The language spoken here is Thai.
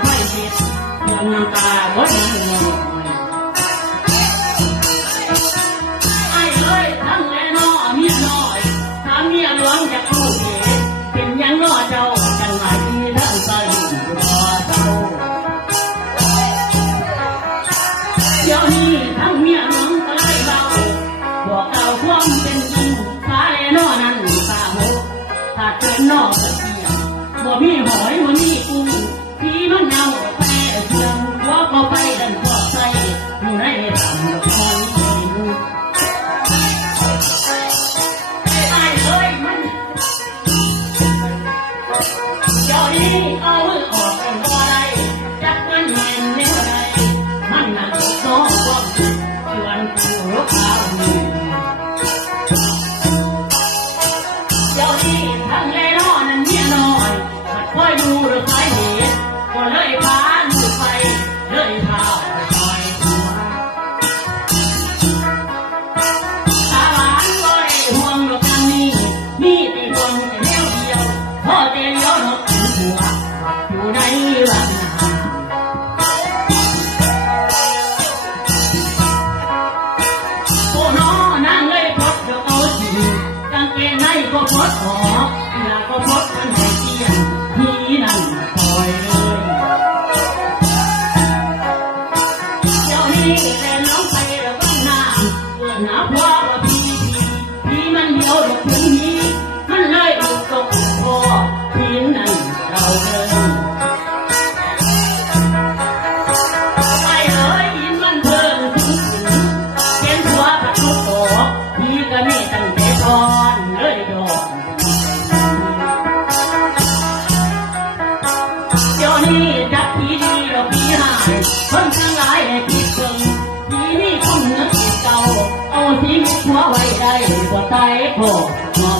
ไปเสียเงินน้ำตาบดน้อยไอ้เอ้ยทั้งแน่นอเมียน้อยถ้าเมียหลวงจะเหตุ นนอกเกียบ่มีหอยบ่มีกุ้งที่มันเงาแปรเพื่องว่าก็ไปดันพอใส่อยู่ในตำละครกินไอ้เอ้ยมันจอดีเอา อยดูหรือคอยเหตุก็เลยพาลูไปเลยพาไปคอยหัวตาหวานก็ได้ห่วงดอกกันนี้มีแต่ห่วงแต่แนวเดียวพอแต่เลี้ยวนกถึงหัวอยู่ในลำนาโอ้น้อนางเลยพดดอกเอาจีกางเกงในก็พดออกเสื้อก็พดมัน แต่น้องไปแล้วบ้างหน้าเกิดหนาพวกว่าพี่พี่มันเหี่ยวดอกถึงนี้มันเลยอุกตกคอพี่นั่นเราเดินไปเอ้ยยินมันเพิ่งถึงถึงเขียนหัวผัดทุกโตพี่ก็มีตั้งแต่ตอนเลยดอกเดี๋ยวนี้จับพี่ดีดอกพี่หายคน ได้บ่ได้พอ